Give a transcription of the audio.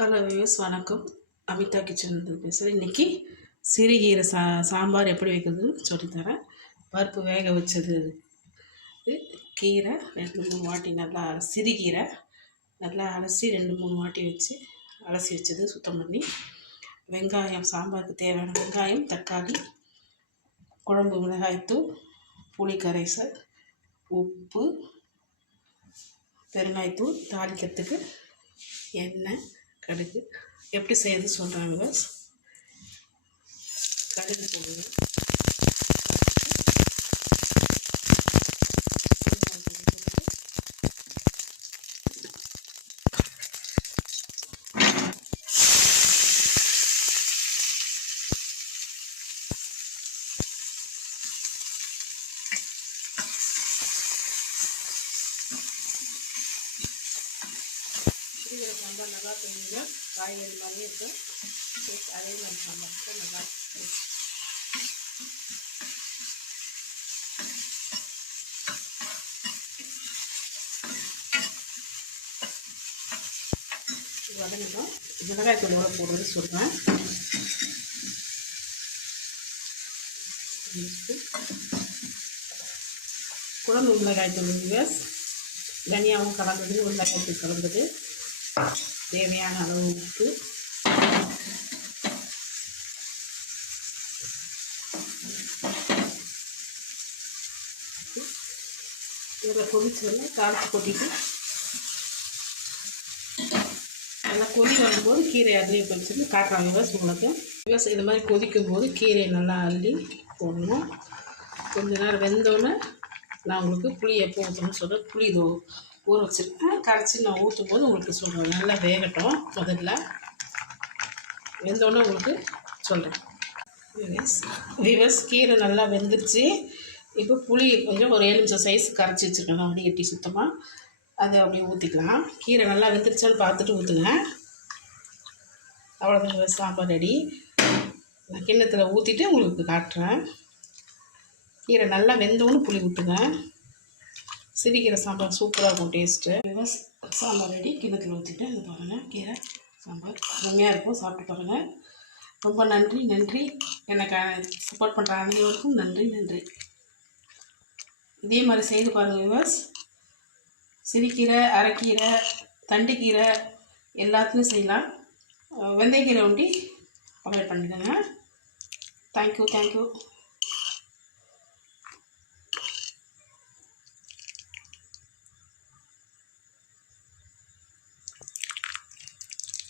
Hello views, வணக்கம். Amita kitchen பேசுகிறேன். இன்றைக்கி சிறுகீரை சாம்பார் எப்படி வைக்கிறதுன்னு சொல்லித்தரேன். பருப்பு வேக வச்சது, கீரை 2-3 வாட்டி நல்லா சிறுகீரை நல்லா அலசி 2-3 வாட்டி வச்சு அலசி வச்சது சுத்தம் பண்ணி, வெங்காயம், சாம்பாருக்கு தேவையான வெங்காயம், தக்காளி, குழம்பு மிளகாய்த்தூள், புளி கரைசல், உப்பு, பெருங்காயத்தூள், தாளிக்கிறதுக்கு எண்ணெய், கடுகு. எப்படி செய்யறது சொல்கிறாங்க. கடுகு போடுங்க, சாம்பார் நல்லா செஞ்சீங்கன்னா காய்கறி மாதிரி இருக்கும். அதே மாதிரி சாம்பாருக்கு நல்லா இருக்கும். வதங்கணும். மிளகாய் தூளோட போடுறது சொல்கிறேன். குழம்பு மிளகாய் தூள், தனியாகவும் கலந்தது, மிளகாய் தூள் கலந்தது, தேவையான அளவு உப்பு, இதை கொதிச்சோன்னா தாளித்து கொட்டிட்டு நல்லா கொதி வரும்போது கீரை அதுலேயே கொதிச்சுட்டு காட்டுறாங்க உங்களுக்கு. இது மாதிரி கொதிக்கும் போது கீரையை நல்லா அள்ளி போடணும். கொஞ்ச நேரம் வெந்தோன்னே நான் உங்களுக்கு புளி எப்போ ஊற்றணும்னு சொல்கிறேன். புளி இதோ ஊற வச்சுருக்கேன், கரைச்சி நான் ஊற்றும் போது உங்களுக்கு சொல்கிறேன். நல்லா வேகட்டும். முதல்ல வெந்தோன்னே உங்களுக்கு சொல்கிறேன். விவஸ் கீரை நல்லா வெந்துருச்சு. இப்போ புளி கொஞ்சம் ஒரு 7 நிமிஷம் சைஸ் கரைச்சி வச்சுருக்கேன், நான் வடிகட்டி சுத்தமாக. அதை அப்படியே ஊற்றிக்கலாம். கீரை நல்லா வெந்துருச்சான்னு பார்த்துட்டு ஊற்றுங்க. அவ்வளோதான், சாம்பார் ரெடி. நான் கிண்ணத்தில் ஊற்றிட்டு உங்களுக்கு காட்டுறேன். கீரை நல்லா வெந்தோன்னு புளி ஊற்றுங்க. சிறுகீரை சாம்பார் சூப்பராக இருக்கும் டேஸ்ட்டு. சாம்பார் ரெடி. கிண்ணத்தில் ஊற்றிட்டு இது பாருங்கள், கீரை சாம்பார் அருமையாக இருக்கும். சாப்பிட்டு பாருங்கள். ரொம்ப நன்றி. எனக்கு சப்போர்ட் பண்ணுற அனைவருக்கும் நன்றி. இதே மாதிரி செய்து பாருங்கள் வியூவர்ஸ். சிறுகீரை, அரைக்கீரை, தண்டுக்கீரை எல்லாத்துலேயும் செய்யலாம். வெந்தயக்கீரை ஒண்டி அவாய்ட் பண்ணிக்கோங்க. தேங்க்யூ.